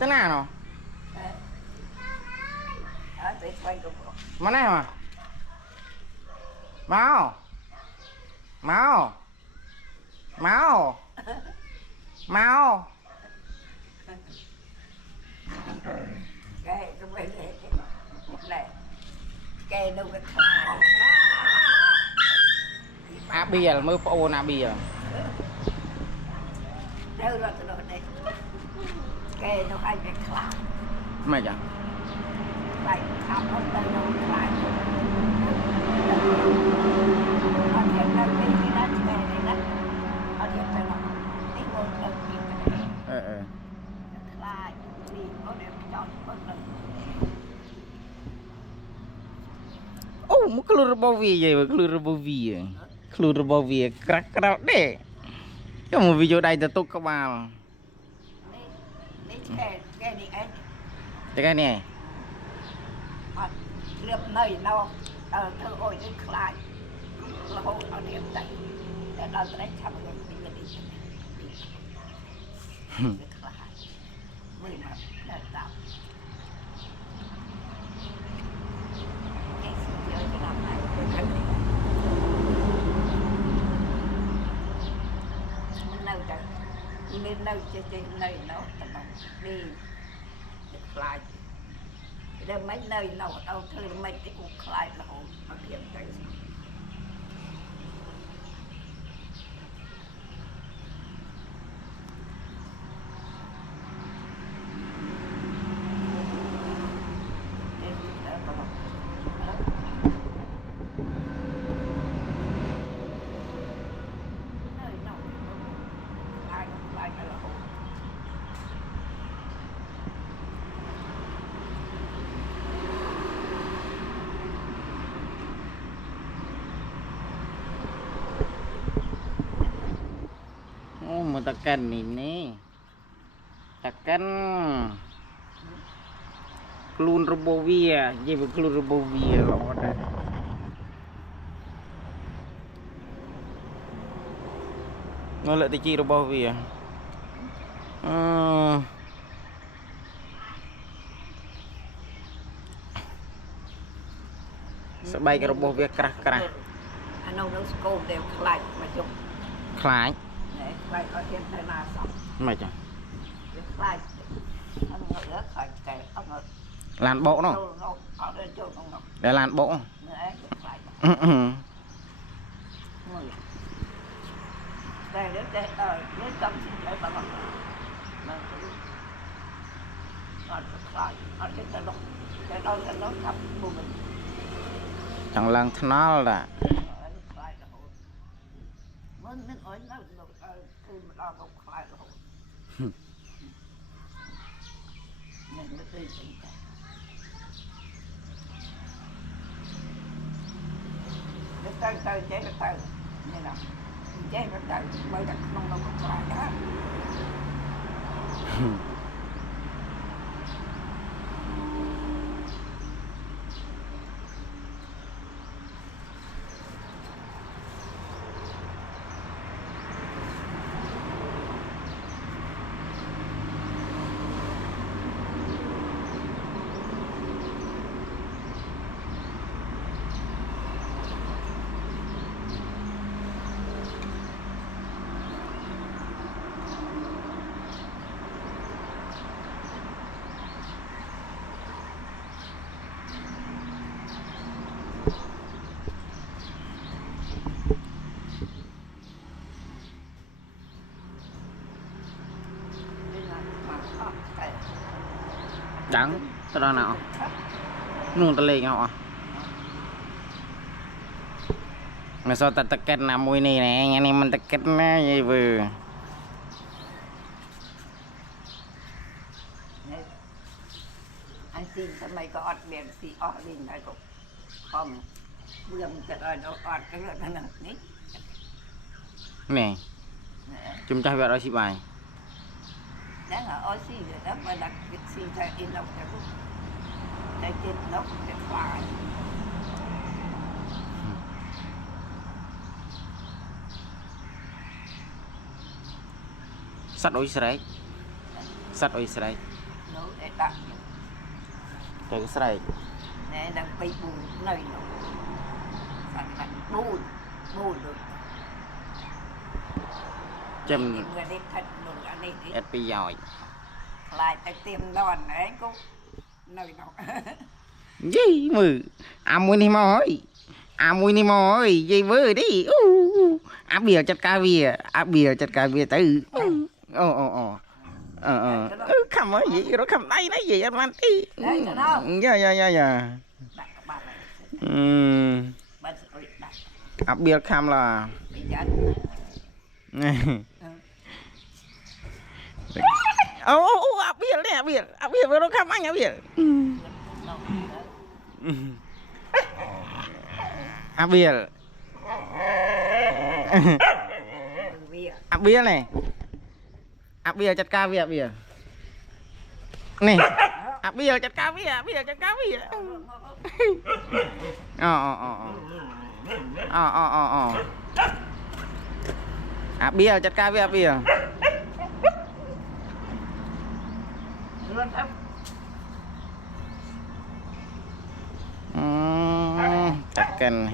Thế nào nó? Mà này mà. Máu. Máu. Máu. Máu. À bia là mơ phô nà bia. Đâu rồi đây. Cái nó hay bị khám. Mày chẳng? Phải khám nó tới đâu lại. Ở hiện nay cái đất này này ở hiện nay nó cái ngôi đầu tiên này. Lại đi có đẹp chọn con lần. Ô, một cái lửa bao vi vậy, cái lửa bao vi. Cái lửa bao vi crack crack đấy. Cái một video đây là tốt các bạn. Cái này lượm nơi nào thơ ôi cái khai là hộ ở điểm đây để nó lấy chăm người đi cái khai mới mà để tạo cái sự chơi cái làm này cái khai này nơi đây nên nơi chơi nơi nó đi cái khai để mấy nơi nào đâu thử mấy cái cuộc khai là họ hiện tại mau tekan ini tekan kelun rebovia jadi kelun rebovia loh ada ngolak tici rebovia sebaik rebovia kerah-kerah anh đâu school đều khai mà chung khai khai ở trên đây là xong mày chẳng khai anh ngựa khai cái ông ngựa làn bộ nó ở đây chỗ nó để làn bộ đây đến trong xin chơi bằng mà khai ở trên đây nó thăm của mình chẳng lần nó là mình ở nó khi mà lo một khai rồi mình mới đi gì cả cái tay chế cái tay như nào chế cái tay mới đặt không đâu có khai đó đó nào nung ta lên họ mà sao ta tắc kết là mùi này nè anh em mình tắc kết nó gì vừa anh xinทำไมก็อดเบียนสีออดลินได้ก็พร้อมเบื่อมันจะอดอดกันเลยนั่นนี่ nè chúng ta về đó chị bài đáng là ôi xì rồi đó mà đặt cái xì cho in lọc cho cũng để trên lọc để phải sắt ôi sấy nấu để đặt cái sấy nè đang bị bùn nơi nó thành thành bùn bùn được châm người đi thật luôn anh đi đi FP giỏi lại tại tiệm đòn đấy cũng nơi nó gì mừ mùi ni mồi mùi ni mồi gì vừa đi bìa chặt cá bìa từ khăm ấy gì nó khăm đây đấy gì anh đi đấy cho nó dạ đặt các bạn này bạn bìa khăm là bị chết bìa vừa nó khăm anh bìa bìa bìa này bìa chặt cá bìa này bìa chặt cá bìa bìa chặt cá bìa tekan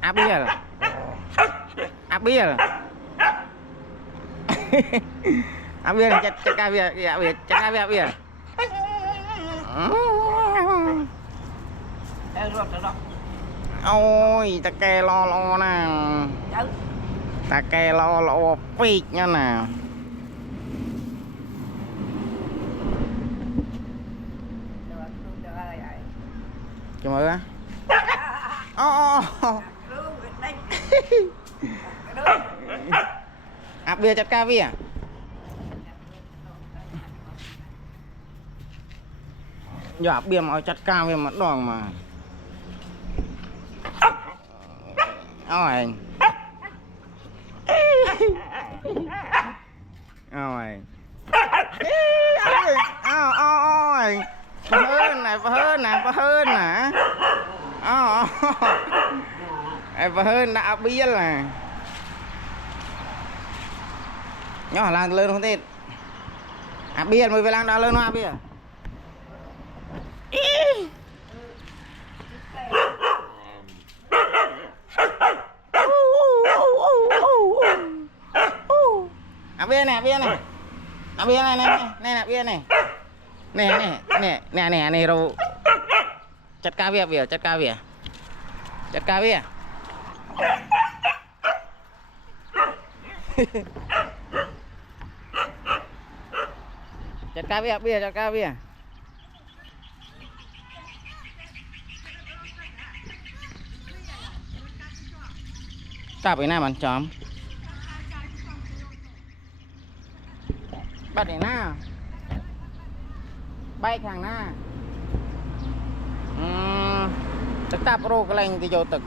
Abiel Abiel chặt cá bìa chặt cá bìa ôi ta kè lo nè ta kè lo phít nha nè cho mơ á bìa chặt cá bìa dạ bìa mà chặt cá bìa mà đòn mà ôi ôi ôi phá hơn nè phá hơn đã bia là nhỏ làm lên không tên bia mới về làm đã lên hoa bia bia này bia này bia này nè rồi chặt cá bìa chặt cá bìa chặt cá bìa ta bữa nay bạn chóm bắt để na bay thằng na tetap pro keleng di jauh tek